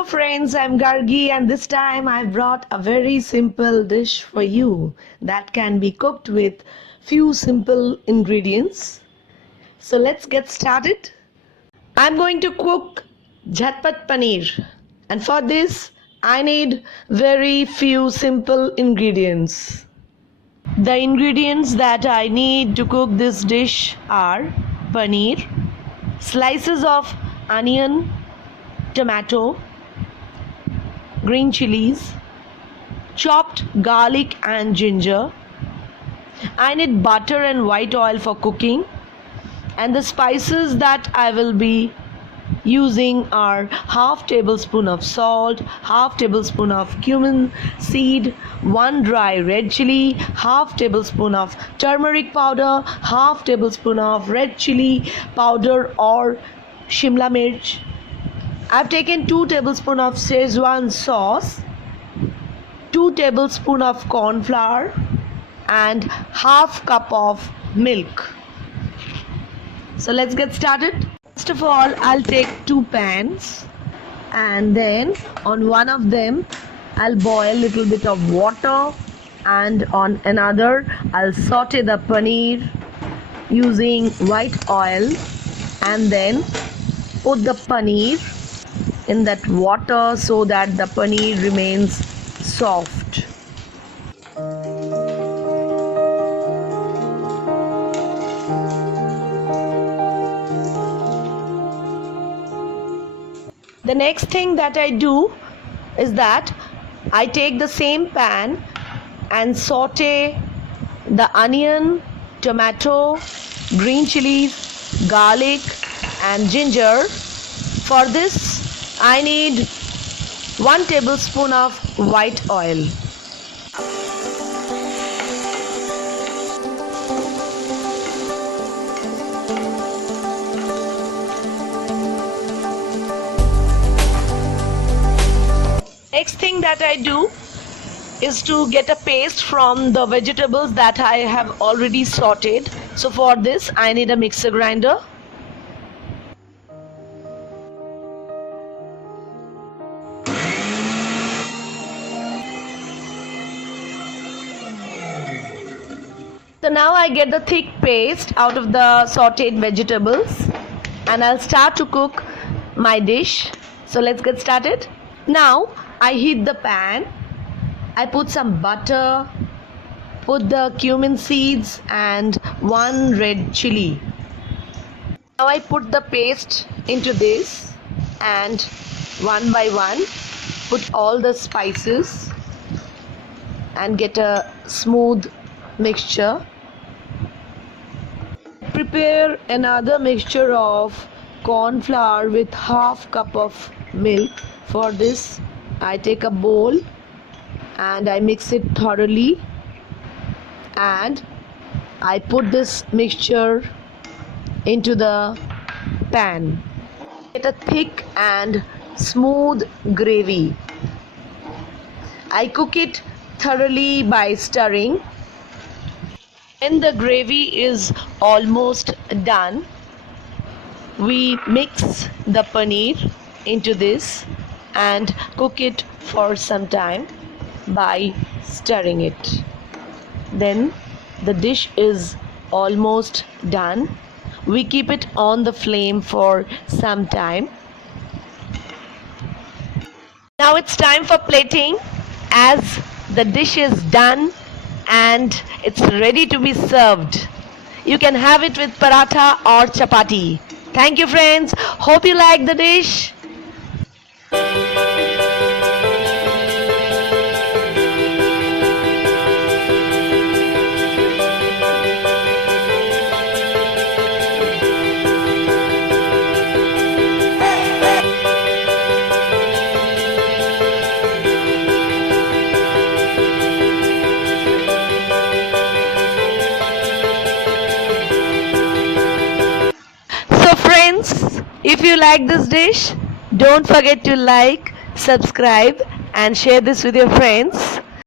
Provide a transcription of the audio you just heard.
Hello friends, I'm Gargi and this time I brought a very simple dish for you that can be cooked with few simple ingredients. So let's get started. I'm going to cook jhatpat paneer and for this I need very few simple ingredients. The ingredients that I need to cook this dish are paneer, slices of onion, tomato, green chilies, chopped garlic and ginger. I need butter and white oil for cooking, and the spices that I will be using are half tablespoon of salt, half tablespoon of cumin seed, 1 dry red chili, half tablespoon of turmeric powder, half tablespoon of red chili powder or shimla mirch. I've taken 2 tablespoons of Szechuan sauce, 2 tablespoons of corn flour and half cup of milk. So let's get started. First of all, I'll take 2 pans and then on one of them I'll boil a little bit of water and on another I'll saute the paneer using white oil and then put the paneer in that water so that the paneer remains soft. The next thing that I do is that I take the same pan and saute the onion, tomato, green chilies, garlic and ginger. For this I need 1 tablespoon of white oil. Next thing that I do is to get a paste from the vegetables that I have already sauteed. So for this I need a mixer grinder. So now I get the thick paste out of the sauteed vegetables and I'll start to cook my dish. So let's get started. Now I heat the pan. I put some butter, put the cumin seeds and 1 red chili. Now I put the paste into this and one by one put all the spices and get a smooth mixture. Prepare another mixture of corn flour with half cup of milk. For this I take a bowl and I mix it thoroughly and I put this mixture into the pan. Get a thick and smooth gravy. I cook it thoroughly by stirring. When the gravy is almost done, we mix the paneer into this and cook it for some time by stirring it. Then the dish is almost done. We keep it on the flame for some time. Now it's time for plating as the dish is done and it's ready to be served. You can have it with paratha or chapati. Thank you friends. Hope you like the dish. So friends, if you like this dish, don't forget to like, subscribe and share this with your friends.